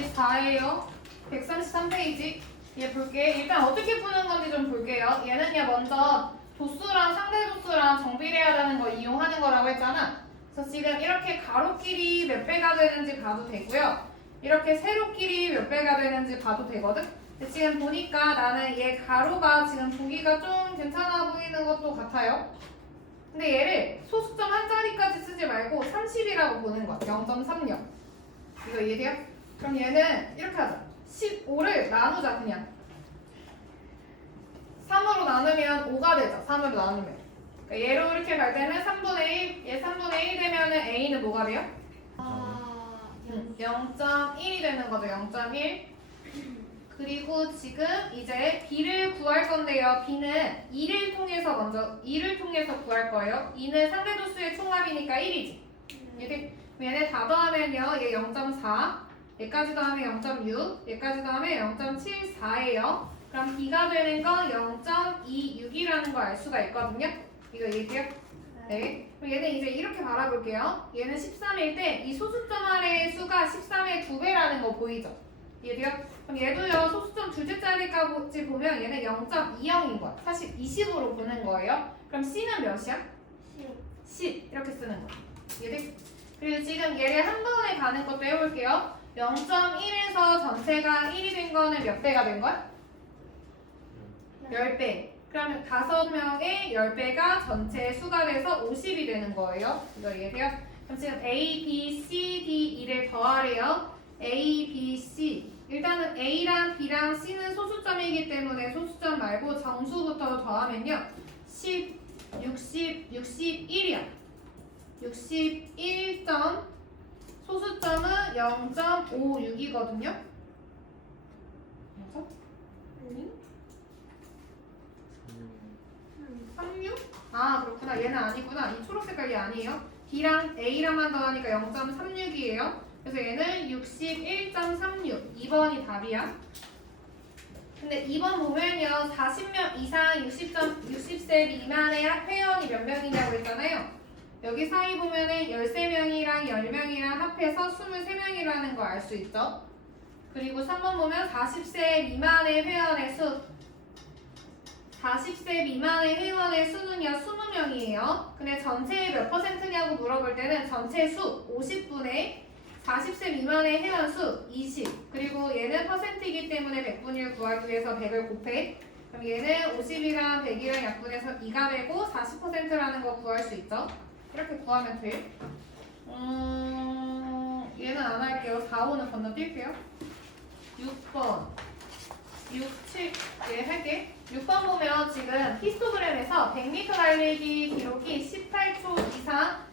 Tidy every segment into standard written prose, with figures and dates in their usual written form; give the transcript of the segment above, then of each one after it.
134예요. 133페이지. 얘 볼게. 일단 어떻게 푸는 건지 좀 볼게요. 얘는요, 먼저 도수랑 상대 도수랑 정비례하다는 거 이용하는 거라고 했잖아. 그래서 지금 이렇게 가로끼리 몇 배가 되는지 봐도 되고요. 이렇게 세로끼리 몇 배가 되는지 봐도 되거든. 근데 지금 보니까 나는 얘 가로가 지금 보기가 좀 괜찮아 보이는 것도 같아요. 근데 얘를 소수점 한 자리까지 쓰지 말고 30이라고 보는 거야. 0.30. 이거 이해돼요? 그럼 얘는 이렇게 하자. 15를 나누자 그냥. 3으로 나누면 5가 되죠. 3으로 나누면. 그러니까 얘로 이렇게 갈 때는 3분의 1, 얘 3분의 1 되면은 A는 뭐가 돼요? 0.1이 되는 거죠. 0.1. 그리고 지금 이제 B를 구할 건데요. B는 2를 통해서 구할 거예요. 2는 상대 도수의 총합이니까 1이지. 얘네 다 더하면요. 얘 0.4. 얘까지 더하면 0.6. 얘까지 더하면 0.74예요. 그럼 B가 되는 건 0.26이라는 걸 알 수가 있거든요. 이거 이해돼요? 네. 그럼 얘는 이제 이렇게 바라볼게요. 얘는 13일 때 이 소수점 아래의 수가 13의 2배라는 거 보이죠? 이해돼요? 그럼 얘도요. 소수점 둘째 자리까지 보면 얘는 0.20인 거야. 사실 20으로 보는 거예요. 그럼 C는 몇이야? 10. 이렇게 쓰는 거야. 이해돼? 그리고 지금 얘를 한 번에 가는 것도 해볼게요. 0.1에서 전체가 1이 된 거는 몇 배가 된 거야? 10배. 그러면 5명의 10배가 전체 수가 돼서 50이 되는 거예요. 이거 이해돼요? 그럼 지금 A, B, C, D, 2를 더하래요. A, B, C. 일단은 A랑 B랑 C는 소수점이기 때문에 소수점 말고 정수부터 더하면요. 10, 60, 61이야. 61점. 소수점은 0.56이거든요. 36? 아 그렇구나. 얘는 아니구나. 이 초록 색깔이 아니에요. B랑 A랑만 더하니까 0.36이에요. 그래서 얘는 61.36. 2번이 답이야. 근데 2번 보면요. 40명 이상 60세 미만의 회원이 몇 명이냐고 했잖아요. 여기 사이 보면은 13명이랑 10명이랑 합해서 23명이라는 거 알 수 있죠. 그리고 3번 보면 40세 미만의 회원의 수. 40세 미만의 회원의 수는요 20명이에요. 근데 전체의 몇 퍼센트냐고 물어볼 때는 전체 수 50분의 40세 미만의 회원 수 20. 그리고 얘는 퍼센트이기 때문에 백분위를 구하기 위해서 100을 곱해. 그럼 얘는 50이랑 100이랑 약분해서 2가 되고 40%라는 거 구할 수 있죠. 이렇게 구하면 돼. 얘는 안 할게요. 4, 5는 건너뛸게요. 6번 6, 7, 예, 할게. 6번 보면 지금 히스토그램에서 100m 달리기 기록이 18초 이상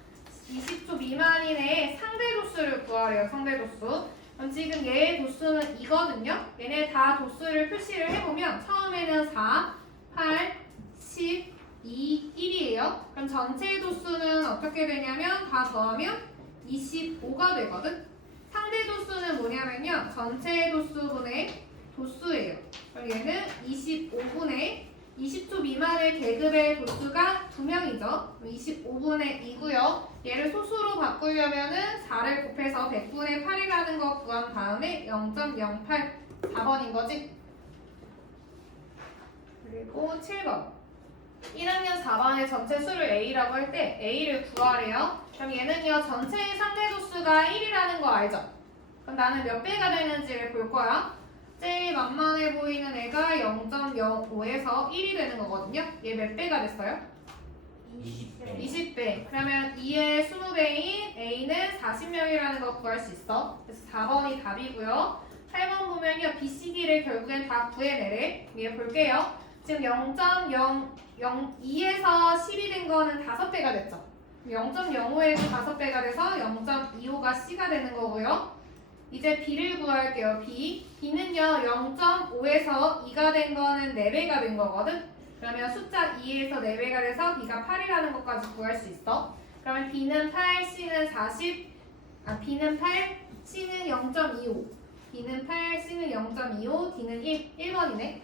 20초 미만인의 상대 도수를 구하래요. 상대 도수. 그럼 지금 얘의 도수는 2거든요. 얘네 다 도수를 표시를 해보면 처음에는 4, 8, 10, 2, 1이에요. 그럼 전체 도수는 어떻게 되냐면 다 더하면 25가 되거든. 상대 도수는 뭐냐면요. 전체 도수분의 도수예요. 그럼 얘는 25분의 20초 미만의 계급의 도수가 2명이죠. 25분의 2고요. 얘를 소수로 바꾸려면은 4를 곱해서 100분의 8이라는 거 구한 다음에 0.08 4번인 거지. 그리고 7번 1학년 4반의 전체 수를 A라고 할 때 A를 구하래요. 그럼 얘는요 전체의 상대 도수가 1이라는 거 알죠? 그럼 나는 몇 배가 되는지를 볼 거야. 제일 만만해 보이는 애가 0.05에서 1이 되는 거거든요. 얘 몇 배가 됐어요? 20배. 20배. 그러면 2의 20배인 A는 40명이라는 거 구할 수 있어. 그래서 4번이 답이고요. 8번 보면요. BCD를 결국엔 다 구해내래. 얘 볼게요. 지금 0.002에서 10이 된 거는 5배가 됐죠. 0.05에서 5배가 돼서 0.25가 C가 되는 거고요. 이제 B를 구할게요. B는요 0.5에서 2가 된 거는 4배가 된 거거든. 그러면 숫자 2에서 4배가 돼서 B가 8이라는 것까지 구할 수 있어. 그러면 B는 8, C는 40, B는 8, C는 0.25. B는 8, C는 0.25, D는 1번이네.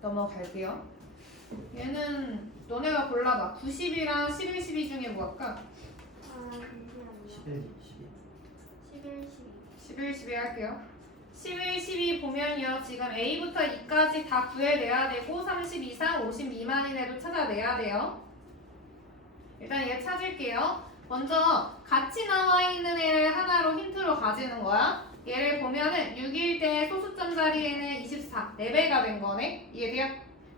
넘어갈게요. 얘는 너네가 골라봐. 90이랑 11, 12 중에 뭐 할까? 11, 12. 11, 11, 12 할게요. 11, 12 보면요. 지금 A부터 E까지 다 구해내야 되고 30 이상, 50 미만인 애도 찾아내야 돼요. 일단 얘 찾을게요. 먼저 같이 나와 있는 애를 하나로 힌트로 가지는 거야. 얘를 보면은 6일 때 소수점 자리에는 24, 4배가 된 거네. 이해돼요?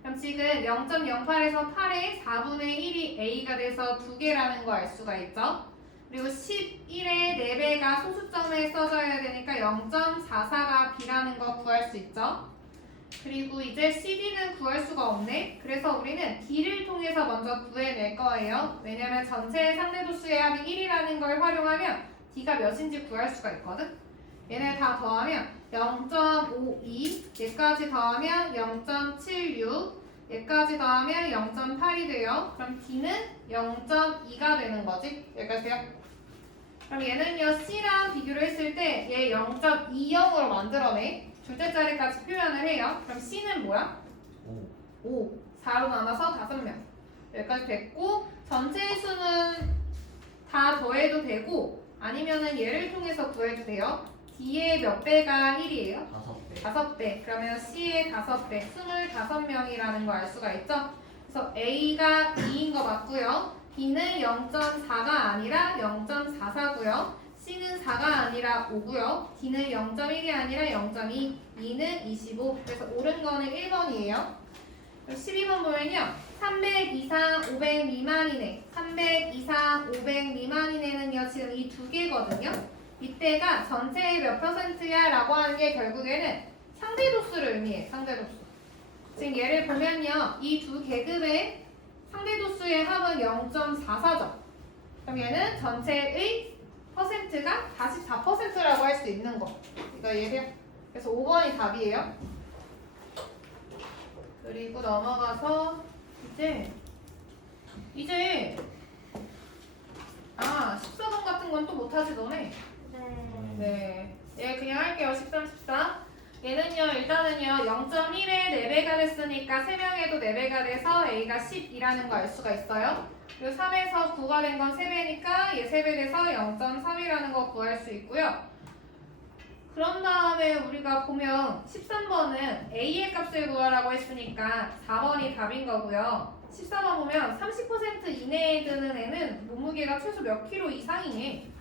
그럼 지금 0.08에서 8의 4분의 1이 A가 돼서 2개라는 거 알 수가 있죠? 그리고 11의 4배가 소수점에 써져야 되니까 0.44가 B라는 거 구할 수 있죠? 그리고 이제 CD는 구할 수가 없네. 그래서 우리는 D를 통해서 먼저 구해낼 거예요. 왜냐면 전체 상대도수의 합이 1이라는 걸 활용하면 D가 몇인지 구할 수가 있거든. 얘네 다 더하면 0.52, 얘까지 더하면 0.76, 얘까지 더하면 0.8이 돼요. 그럼 D는 0.2가 되는 거지. 여기까지 돼요? 그럼 얘는요 C랑 비교를 했을 때 얘 0.20으로 만들어내. 둘째 자리까지 표현을 해요. 그럼 C는 뭐야? 5. 4로 나눠서 5명. 여기까지 됐고 전체의 수는 다 더해도 되고 아니면은 얘를 통해서 구해도 돼요. D의 몇 배가 1이에요? 5배. 5배. 그러면 C의 5배, 25명이라는 거 알 수가 있죠? 그래서 A가 2인 거 맞고요. B는 0.4가 아니라 0.44고요. C는 4가 아니라 5고요. D는 0.1이 아니라 0.2, 2는 25. 그래서 옳은 거는 1번이에요. 12번 보면요. 300 이상 500 미만이네. 300 이상 500 미만이네는요. 지금 이 두 개거든요. 이때가 전체의 몇 퍼센트야 라고 하는 게 결국에는 상대도수를 의미해. 상대도수. 지금 얘를 보면요. 이 두 계급의 상대도수의 합은 0.44죠. 그럼 얘는 전체의 퍼센트가 44%라고 할 수 있는 거. 이거 이해돼요? 그래서 5번이 답이에요. 그리고 넘어가서 이제 14번 같은 건 또 못하지 너네. 네. 얘 그냥 할게요. 13, 14. 얘는요, 일단은요, 0.1에 4배가 됐으니까 3명에도 4배가 돼서 A가 10이라는 거 알 수가 있어요. 그리고 3에서 9가 된 건 3배니까 얘 3배 돼서 0.3이라는 거 구할 수 있고요. 그런 다음에 우리가 보면 13번은 A의 값을 구하라고 했으니까 4번이 답인 거고요. 14번 보면 30% 이내에 드는 애는 몸무게가 최소 몇 킬로 이상이니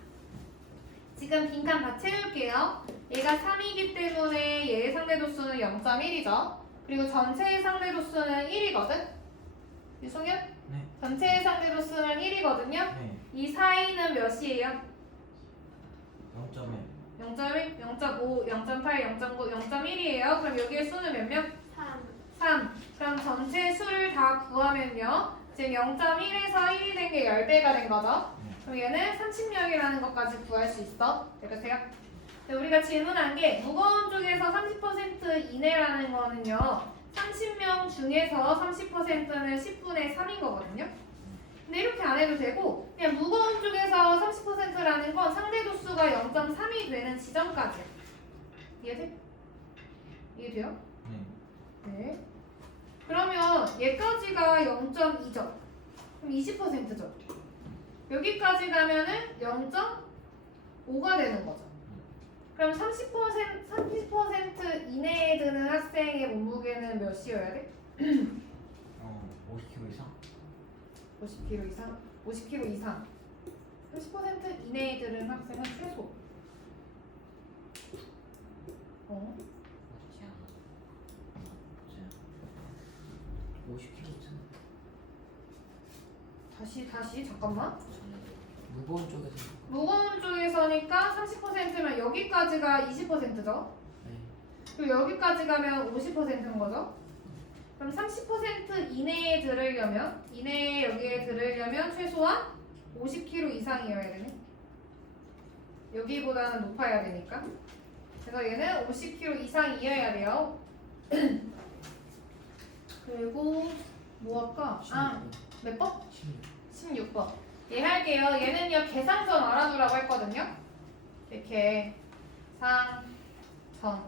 지금 빈칸 다 채울게요. 얘가 3이기 때문에 얘의 상대도수는 0.1이죠. 그리고 전체의 상대도수는 1이거든? 유승현? 네. 전체의 상대도수는 1이거든요. 네. 이 사이는 몇이에요? 0.1. 0.1, 0.5, 0.8, 0.9, 0.1이에요. 그럼 여기에 수는 몇 명? 3. 3. 그럼 전체 수를 다 구하면요. 지금 0.1에서 1이 된 게 10배가 된 거죠. 그럼 얘는 30명이라는 것까지 구할 수 있어. 되겠어요? 우리가 질문한 게 무거운 쪽에서 30% 이내라는 거는요. 30명 중에서 30%는 10분의 3인 거거든요. 근데 이렇게 안 해도 되고 그냥 무거운 쪽에서 30%라는 건 상대도수가 0.3이 되는 지점까지야. 이해돼? 이해돼요? 네. 네. 그러면 얘까지가 0.2죠. 그럼 20%죠. 여기까지 가면은 0.5가 되는 거죠. 그럼 30% 이내에 드는 학생의 몸무게는 몇이어야 돼? 50kg 이상? 50kg 이상? 50kg 이상. 30% 이내에 드는 학생은 최소. 맞지 않아. 50kg 이상. 다시 잠깐만. 무거운 쪽에서. 무거운 쪽에서니까 30%면 여기까지가 20%죠. 네. 그리고 여기까지 가면 50%인 거죠. 그럼 30% 이내에 들으려면 여기에 들으려면 최소한 50kg 이상이어야 되네. 여기보다는 높아야 되니까. 그래서 얘는 50kg 이상이어야 돼요. 그리고 뭐 할까? 몇 번? 16번. 얘 할게요. 얘는요 계상선 알아두라고 했거든요. 이렇게 상선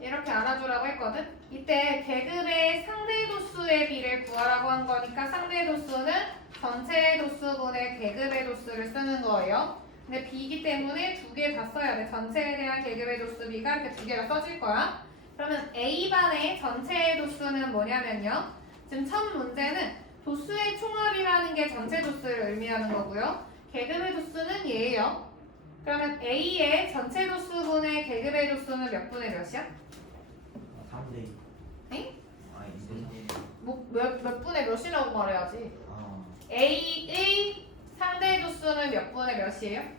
이렇게 알아두라고 했거든. 이때 계급의 상대도수의 비를 구하라고 한 거니까 상대도수는 전체 도수분의 계급의 도수를 쓰는 거예요. 근데 B이기 때문에 두 개 다 써야 돼. 전체에 대한 계급의 도수 B가 이렇게 두 개가 써질 거야. 그러면 A반의 전체의 도수는 뭐냐면요. 지금 첫 문제는 도수의 총합이라는 게 전체 도수를 의미하는 거고요. 계급의 도수는 얘예요. 그러면 A의 전체 도수분의 계급의 도수는 몇 분의 몇이야? 3대. 응? 아, 2대 3. 몇 분의 몇이라고 말해야지. 아, A의 상대 도수는 몇 분의 몇이에요?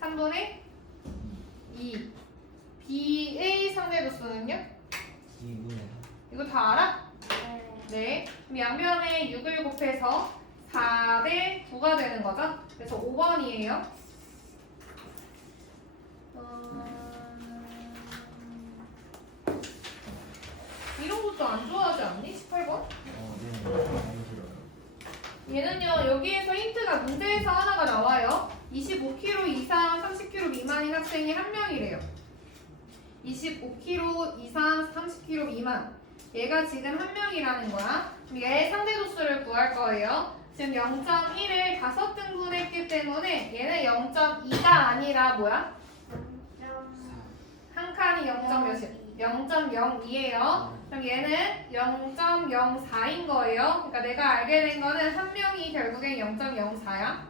3분의 2. B의 상대 도수는요? 2분의 3. 이거 다 알아? 네. 네. 그럼 양변에 6을 곱해서 4대 9가 되는 거죠? 그래서 5번이에요. 이런 것도 안 좋아하지 않니? 18번? 네. 너무 싫어요. 얘는요, 여기에서 힌트가 문제에서 하나가 나와요. 25kg 이상 30kg 미만인 학생이 한 명이래요. 25kg 이상 30kg 미만. 얘가 지금 한 명이라는 거야. 그럼 얘의 상대 도수를 구할 거예요. 지금 0.1을 5등분했기 때문에 얘는 0.2가 아니라 뭐야? 한 칸이 0.몇이야? 0.02예요. 그럼 얘는 0.04인 거예요. 그러니까 내가 알게 된 거는 한 명이 결국엔 0.04야.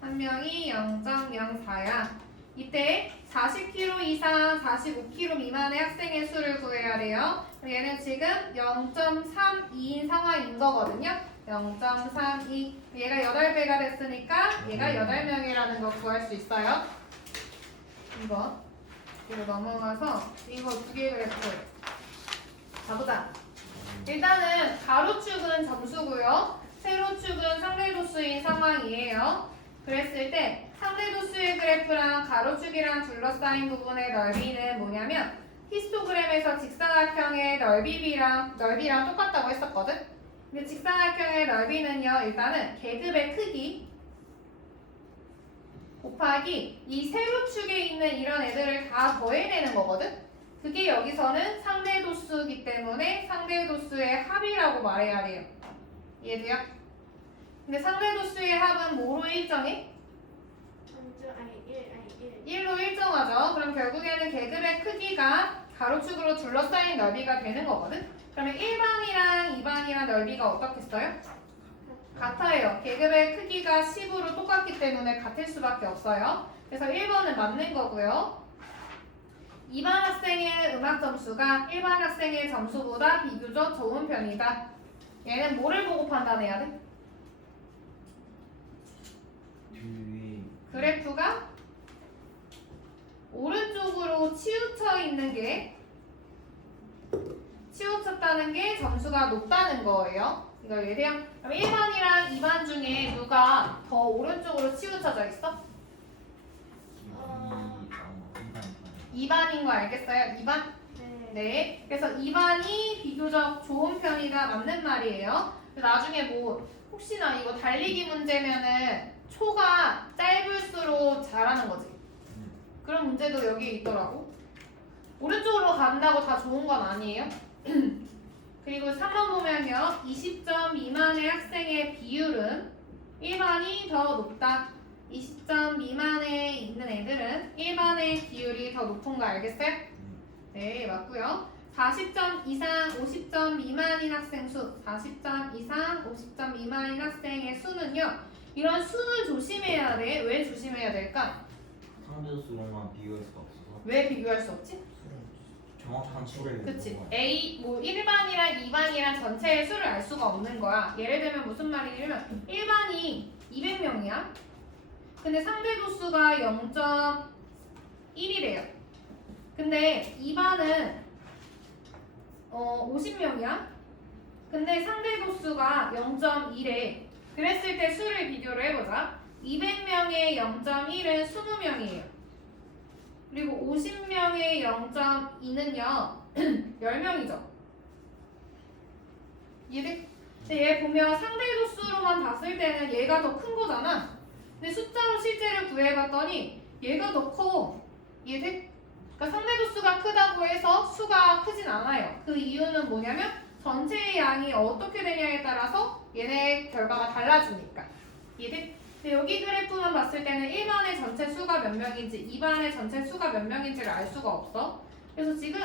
한 명이 0.04야. 이때 40kg 이상 45kg 미만의 학생의 수를 구해야 돼요. 그럼 얘는 지금 0.32인 상황인 거거든요. 0.32. 얘가 8배가 됐으니까 얘가 8명이라는 거 구할 수 있어요. 이거. 뒤로 넘어가서 이거 두 개 그래프. 가보자. 일단은 가로축은 점수고요. 세로축은 상대도수인 상황이에요. 그랬을 때 상대도수의 그래프랑 가로축이랑 둘러싸인 부분의 넓이는 뭐냐면 히스토그램에서 직사각형의 넓이랑 똑같다고 했었거든. 근데 직사각형의 넓이는요. 일단은 계급의 크기 곱하기 이 세로축에 있는 이런 애들을 다 더해내는 거거든. 그게 여기서는 상대도수이기 때문에 상대도수의 합이라고 말해야 돼요. 이해돼요? 근데 상대도수의 합은 뭐로 일정해? 1로 일정하죠. 그럼 결국에는 계급의 크기가 가로축으로 둘러싸인 넓이가 되는 거거든. 그러면 1반이랑 2반이랑 넓이가 어떻겠어요? 같아요. 계급의 크기가 10으로 똑같기 때문에 같을 수밖에 없어요. 그래서 1번은 맞는 거고요. 2반 학생의 음악 점수가 1반 학생의 점수보다 비교적 좋은 편이다. 얘는 뭐를 보고 판단해야 돼? 그래프가 오른쪽으로 치우쳐 있는 게 치우쳤다는 게 점수가 높다는 거예요. 이거 이해돼요? 그럼 1반이랑 2반 중에 누가 더 오른쪽으로 치우쳐져 있어? 2반인 거 알겠어요? 2반? 네. 그래서 2반이 비교적 좋은 편이다 맞는 말이에요. 나중에 뭐 혹시나 이거 달리기 문제면은 초가 짧을수록 잘하는 거지. 그런 문제도 여기 있더라고. 오른쪽으로 간다고 다 좋은 건 아니에요. 그리고 3번 보면요. 20점 미만의 학생의 비율은 1반이 더 높다. 20점 미만에 있는 애들은 1반의 비율이 더 높은 거 알겠어요? 네, 맞고요. 40점 이상 50점 미만인 학생 수, 40점 이상 50점 미만인 학생의 수는요. 이런 수는 조심해야 돼. 왜 조심해야 될까? 상대수로만 비교할 수가 없어서. 왜 비교할 수 없지? 정확한 수를. 그치. A, 뭐 1반이랑 2반이랑 전체의 수를 알 수가 없는 거야. 예를 들면 무슨 말이냐면 1반이 200명이야. 근데 상대도수가 0.1이래요. 근데 2반은 50명이야. 근데 상대도수가 0.1에. 그랬을 때 수를 비교를 해보자. 200명의 0.1은 20명이에요. 그리고 50명의 0.2는요 10명이죠. 이해돼? 근데 얘 보면 상대도수로만 봤을 때는 얘가 더 큰 거잖아. 근데 숫자로 실제를 구해봤더니 얘가 더 커. 이해돼? 그러니까 상대도수가 크다고 해서 수가 크진 않아요. 그 이유는 뭐냐면 전체의 양이 어떻게 되냐에 따라서 얘네 결과가 달라지니까. 이해돼? 근데 여기 그래프만 봤을 때는 1반의 전체 수가 몇 명인지 2반의 전체 수가 몇 명인지를 알 수가 없어. 그래서 지금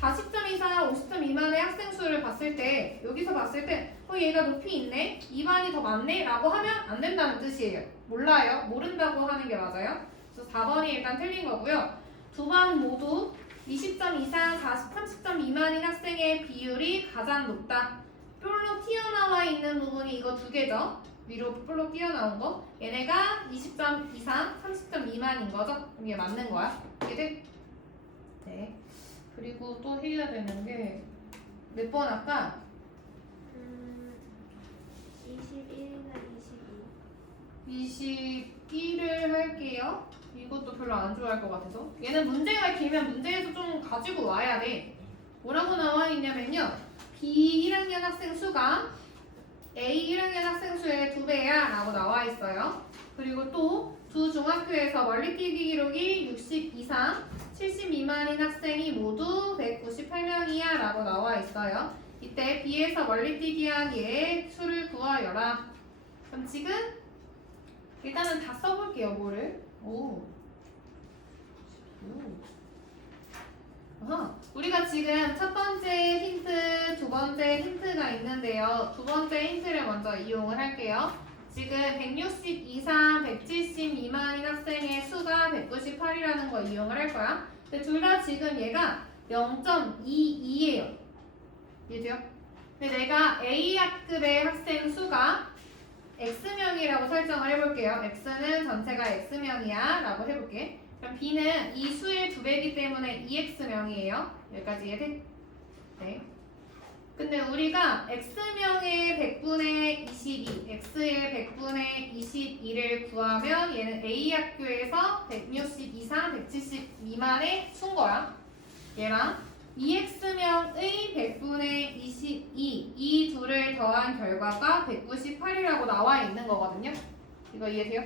40점 이상 50점 미만의 학생 수를 봤을 때 여기서 봤을 때 얘가 높이 있네? 2반이 더 많네? 라고 하면 안 된다는 뜻이에요. 몰라요. 모른다고 하는 게 맞아요. 그래서 4번이 일단 틀린 거고요. 두 반 모두 20점 이상 30점 미만인 학생의 비율이 가장 높다. 뾰로 튀어나와 있는 부분이 이거 두 개죠. 위로 뾰로 튀어나온 거. 얘네가 20점 이상 30점 미만인 거죠. 이게 맞는 거야. 이해돼? 네. 그리고 또 해야 되는 게 몇 번 아까 21이나 22. 21을 할게요. 이것도 별로 안 좋아할 것 같아서. 얘는 문제가 길면 문제에서 좀 가지고 와야 돼. 뭐라고 나와 있냐면요. B 1학년 학생 수가 A 1학년 학생 수의 2배야 라고 나와 있어요. 그리고 또 두 중학교에서 멀리뛰기 기록이 60 이상 70 미만인 학생이 모두 198명이야 라고 나와 있어요. 이때 B에서 멀리뛰기한 얘의 수를 구하여라. 그럼 지금 일단은 다 써볼게요. 뭐를? 우리가 지금 첫 번째 힌트, 두 번째 힌트가 있는데요. 두 번째 힌트를 먼저 이용을 할게요. 지금 160 이상 170 미만인 학생의 수가 198이라는 거 이용을 할 거야. 근데 둘 다 지금 얘가 0.22예요. 이해돼요? 근데 내가 A학급의 학생 수가 X명이라고 설정을 해볼게요. X는 전체가 X명이야 라고 해볼게. 그럼 B는 이 수의 2배이기 때문에 2X명이에요. 여기까지 이해돼? 네. 근데 우리가 X명의 100분의 22, X의 100분의 22를 구하면 얘는 A학교에서 160 이상 170 미만의 수인 거야. 얘랑 2X명의 100분의 22, 이 둘을 더한 결과가 198이라고 나와 있는 거거든요. 이거 이해돼요?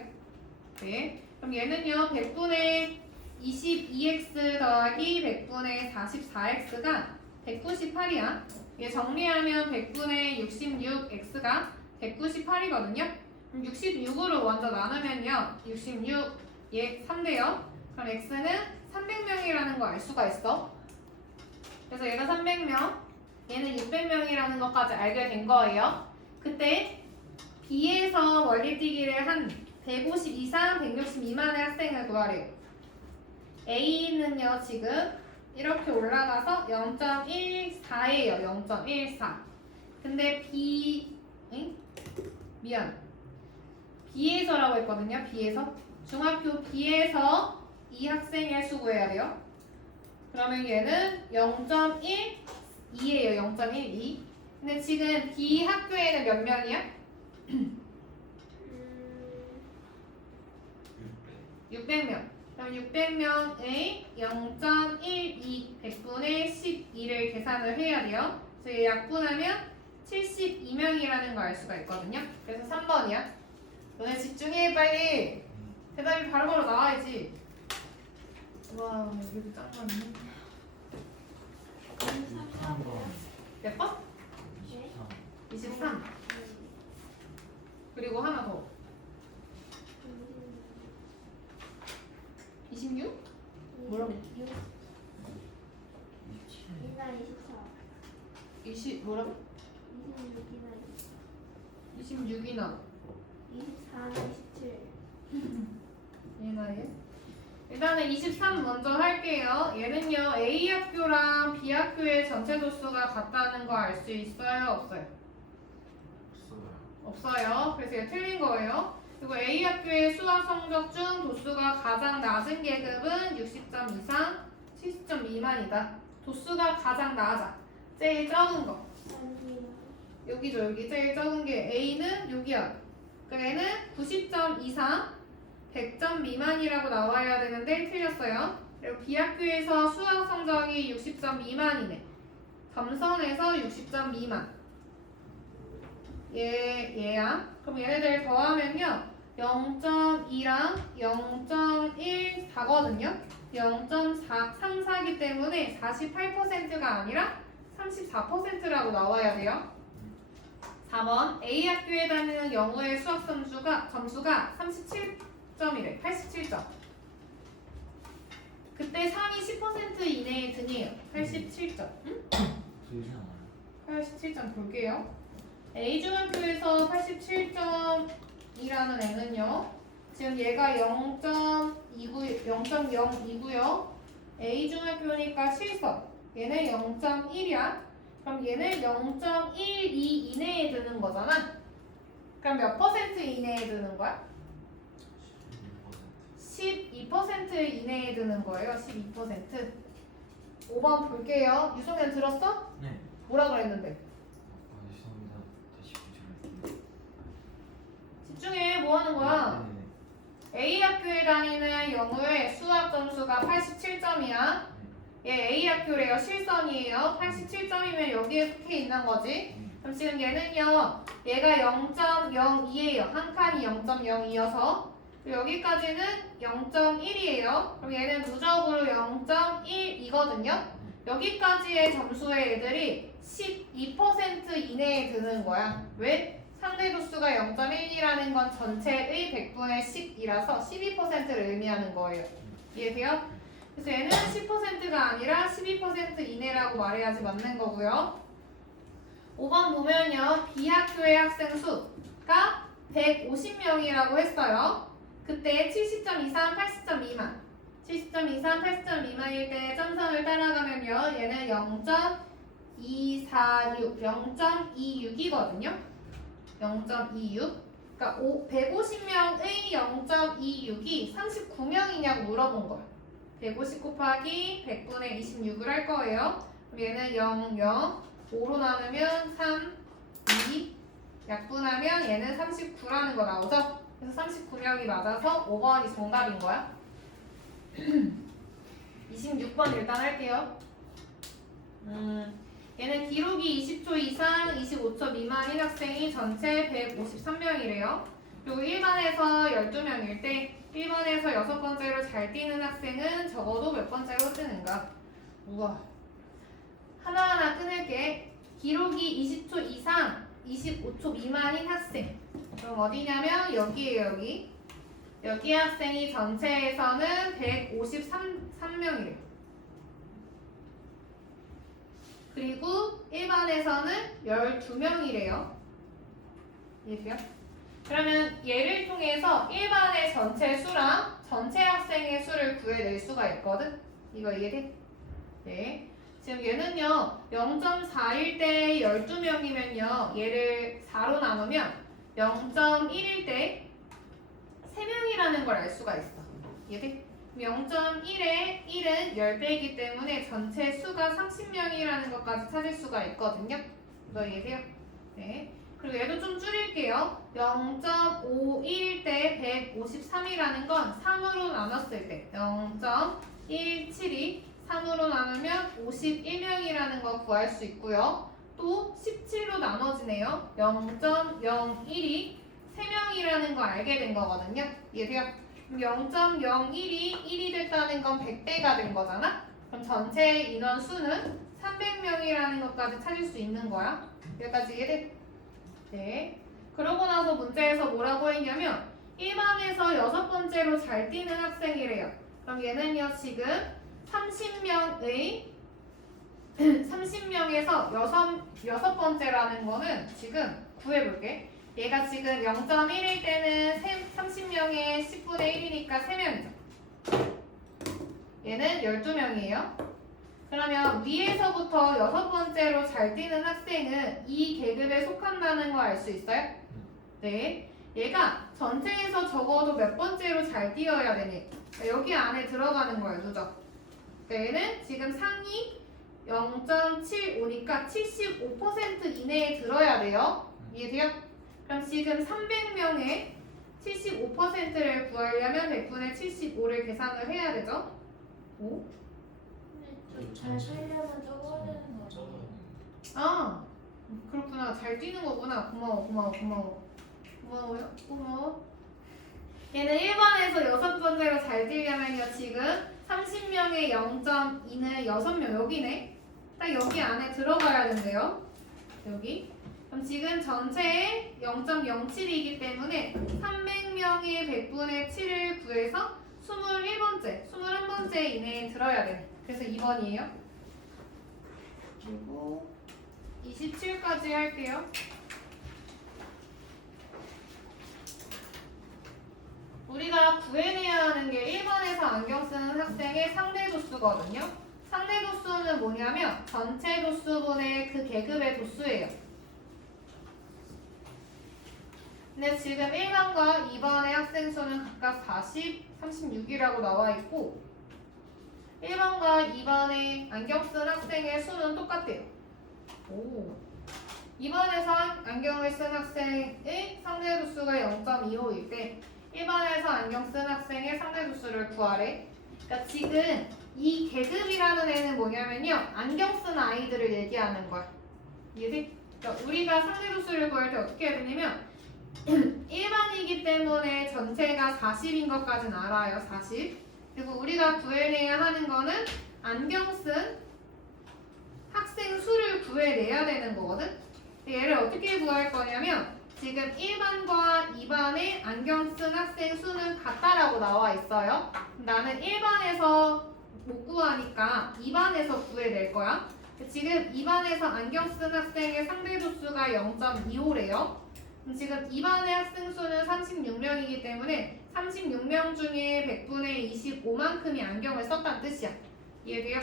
네. 그럼 얘는요, 100분의 22X 더하기 100분의 44X가 198이야. 얘 정리하면 100분의 66X가 198이거든요. 그럼 66으로 먼저 나누면요, 66, 얘 3대요. 그럼 X는 300명이라는 거 알 수가 있어. 그래서 얘가 300명, 얘는 600명이라는 것까지 알게 된 거예요. 그때 B에서 멀리뛰기를 한 150 이상 160 미만의 학생을 구하래요. A는요 지금 이렇게 올라가서 0.14예요. 0.14. 근데 B에서라고 했거든요. B에서 중학교 B에서 이 학생의 수 구해야 돼요. 그러면 얘는 0.12예요. 0.12. 근데 지금 B 학교에는 몇 명이야? 600명. 그럼 600명의 0.12 100분의 12를 계산을 해야 돼요. 그래서 얘 약분하면 72명이라는 걸 알 수가 있거든요. 그래서 3번이야. 너네 집중해 빨리. 대답이 바로바로 나와야지. 와 여기 짱 많네. 3번. 몇 번? 23. 그리고 하나 더. 26? 뭐라고? 2나 24. 20 뭐라고? 26이나 26이나 24나 27. 얘나얘? 일단은 23 먼저 할게요. 얘는요 A 학교랑 B 학교의 전체 도수가 같다는 거 알 수 있어요? 없어요? 없어요. 그래서 얘 틀린 거예요. 그리고 A 학교의 수학 성적 중 도수가 가장 낮은 계급은 60점 이상 70점 미만이다. 도수가 가장 낮아. 제일 적은 거. 여기죠. 여기 제일 적은 게 A는 여기야. 그러니까 얘는 90점 이상 100점 미만이라고 나와야 되는데 틀렸어요. 그리고 B 학교에서 수학 성적이 60점 미만이네. 점선에서 60점 미만. 얘야. 그럼 얘네들 더하면요 0.2랑 0.14거든요 0.34기 때문에 48%가 아니라 34%라고 나와야 돼요. 4번 A 학교에 다니는 영우의 수학 점수가 37점이래. 87점. 그때 상위 10% 이내에 드네요. 87점. 응? 들지 않아요? 87점 볼게요. A 중학교에서 87점이라는 애는요. 지금 얘가 0.0이고요. A 중학교니까 실선. 얘는 0.1이야. 그럼 얘는 0.12 이내에 드는 거잖아. 그럼 몇 퍼센트 이내에 드는 거야? 12% 이내에 드는 거예요. 12%. 5번 볼게요. 유성현 들었어? 네. 뭐라 그랬는데? 죄송합니다. 다시 구출할게요. 집중해. 뭐 하는 거야? 네. A 학교에 다니는 영우의 수학 점수가 87점이야. 얘 A 학교래요. 실선이에요. 87점이면 여기에 속해 있는 거지. 그럼 지금 얘는요. 얘가 0.02예요. 한 칸이 0.02여서 여기까지는 0.1이에요. 그럼 얘는 누적으로 0.1이거든요. 여기까지의 점수의 애들이 12% 이내에 드는 거야. 왜? 상대 도수가 0.1이라는 건 전체의 100분의 10이라서 12%를 의미하는 거예요. 이해돼요? 그래서 얘는 10%가 아니라 12% 이내라고 말해야지 맞는 거고요. 5번 보면요. B 학교의 학생 수가 150명이라고 했어요. 그때 70점 이상, 80점 미만. 70점 이상, 80점 미만일 때 점선을 따라가면요. 얘는 0.246, 0.26이거든요. 0.26. 그러니까 150명의 0.26이 39명이냐고 물어본 거야. 150 곱하기 100분의 26을 할 거예요. 그럼 얘는 0, 0, 5로 나누면 3, 2, 약분하면 얘는 39라는 거 나오죠? 그래서 39명이 맞아서 5번이 정답인 거야. 26번 일단 할게요. 얘는 기록이 20초 이상, 25초 미만인 학생이 전체 153명이래요. 그리고 1반에서 12명일 때 1번에서 6번째로 잘 뛰는 학생은 적어도 몇 번째로 뜨는가? 우와. 하나하나 끊을게. 기록이 20초 이상, 25초 미만인 학생. 그럼 어디냐면 여기에요, 여기. 여기 학생이 전체에서는 153명이래요. 그리고 1반에서는 12명이래요. 이해돼요? 그러면 얘를 통해서 1반의 전체 수랑 전체 학생의 수를 구해낼 수가 있거든? 이거 이해돼? 네. 지금 얘는요, 0.4일 때 12명이면요, 얘를 4로 나누면 0.1일 때 3명이라는 걸 알 수가 있어. 이해돼? 0.1에 1은 10배이기 때문에 전체 수가 30명이라는 것까지 찾을 수가 있거든요. 이거 이해돼요? 네. 그리고 얘도 좀 줄일게요. 0.51일 때 153이라는 건 3으로 나눴을 때 0.172 3으로 나누면 51명이라는 거 구할 수 있고요. 또 17로 나눠지네요. 0.01이 3명이라는 거 알게 된 거거든요. 이해돼요? 0.01이 1이 됐다는 건 100배가 된 거잖아? 그럼 전체 인원 수는 300명이라는 것까지 찾을 수 있는 거야. 여기까지 이해돼? 네. 그러고 나서 문제에서 뭐라고 했냐면 1반에서 6번째로 잘 뛰는 학생이래요. 그럼 얘는요 지금 30명에서 6번째라는 거는 지금 구해볼게. 얘가 지금 0.1일 때는 30명의 10분의 1이니까 3명이죠. 얘는 12명이에요. 그러면 위에서부터 6번째로 잘 뛰는 학생은 이 계급에 속한다는 거 알 수 있어요? 네. 얘가 전체에서 적어도 몇 번째로 잘 뛰어야 되니? 여기 안에 들어가는 거예요, 누적. 얘는 지금 상위 0.75니까 75% 이내에 들어야 돼요. 이해돼요? 그럼 지금 300명의 75%를 구하려면 100분의 75를 계산을 해야 되죠? 5? 잘 살려면 적어야 되는 거죠. 아, 그렇구나. 잘 뛰는 거구나. 고마워요. 얘는 1번에서 6번째로 잘 뛰려면요. 지금 30명의 0.2는 6명 여기네. 딱 여기 안에 들어가야 된대요. 여기. 그럼 지금 전체에 0.07이기 때문에 300명이 100분의 7을 구해서 21번째 이내에 들어야 돼. 그래서 2번이에요. 그리고 27까지 할게요. 우리가 구해내야 하는 게 1번에서 안경 쓰는 학생의 상대 도수거든요. 상대 도수는 뭐냐면 전체 도수분의 그 계급의 도수예요. 근데 지금 1번과 2번의 학생 수는 각각 40, 36이라고 나와 있고 1번과 2번의 안경 쓴 학생의 수는 똑같대요. 오. 2번에서 안경을 쓴 학생의 상대 도수가 0.25일 때 1번에서 안경 쓴 학생의 상대 도수를 구하래. 그러니까 지금 이 계급이라는 애는 뭐냐면요. 안경 쓴 아이들을 얘기하는 거야. 이해돼? 그러니까 우리가 상대 도수를 구할 때 어떻게 해야 되냐면 1번이기 때문에 전체가 40인 것까지는 알아요. 40. 그리고 우리가 구해내야 하는 거는 안경 쓴 학생 수를 구해내야 되는 거거든. 얘를 어떻게 구할 거냐면 지금 1번과 2번의 안경 쓴 학생 수는 같다라고 나와 있어요. 나는 1번에서 못 구하니까 2번에서 구해낼 거야. 지금 2번에서 안경 쓴 학생의 상대 도수가 0.25래요. 지금 2번의 학생 수는 36명이기 때문에 36명 중에 100분의 25만큼이 안경을 썼다는 뜻이야. 이해돼요?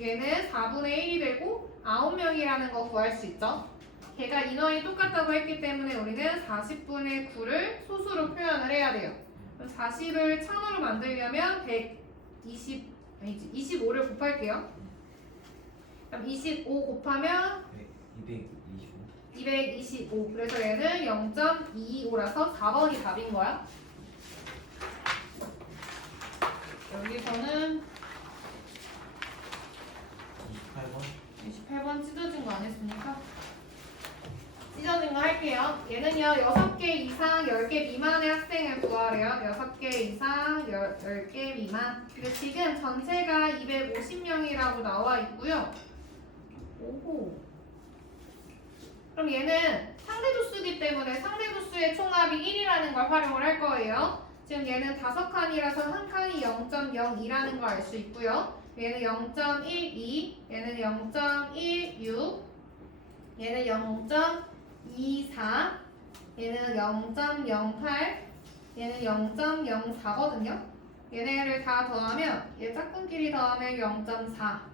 얘는 4분의 1이 되고 9명이라는 거 구할 수 있죠. 걔가 인원이 똑같다고 했기 때문에 우리는 40분의 9를 소수로 표현을 해야 돼요. 그럼 40을 1000으로 만들려면 25를 곱할게요. 그럼 25 곱하면 225. 그래서 얘는 0.225라서 4번이 답인 거야. 여기서는 28번 찢어진 거 안 했습니까? 찢어진 거 할게요. 얘는요 6개 이상 10개 미만의 학생을 구하래요. 6개 이상 10개 미만. 근데 지금 전체가 250명이라고 나와 있고요. 오호. 그럼 얘는 상대 도수이기 때문에 상대 도수의 총합이 1이라는 걸 활용을 할 거예요. 지금 얘는 5칸이라서 한 칸이 0.02라는 걸 알 수 있고요. 얘는 0.12, 얘는 0.16, 얘는 0.24, 얘는 0.08, 얘는 0.04거든요. 얘네를 다 더하면 얘 짝꿍끼리 더하면 0.4.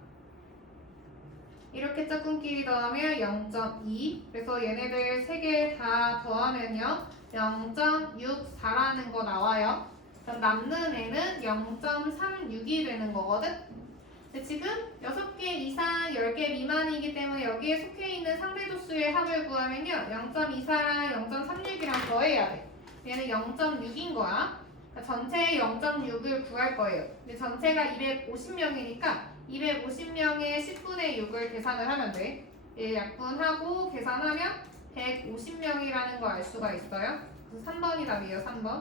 이렇게 짝꿍끼리 더하면 0.2. 그래서 얘네들 3개 다 더하면요 0.64라는 거 나와요. 그럼 남는 애는 0.36이 되는 거거든. 근데 지금 6개 이상 10개 미만이기 때문에 여기에 속해 있는 상대 도수의 합을 구하면요 0.24랑 0.36이랑 더해야 돼. 얘는 0.6인 거야. 그러니까 전체의 0.6을 구할 거예요. 근데 전체가 250명이니까 250명의 10분의 6을 계산을 하면 돼. 얘 약분하고 계산하면 150명이라는 거 알 수가 있어요. 그래서 3번이 답이에요. 3번.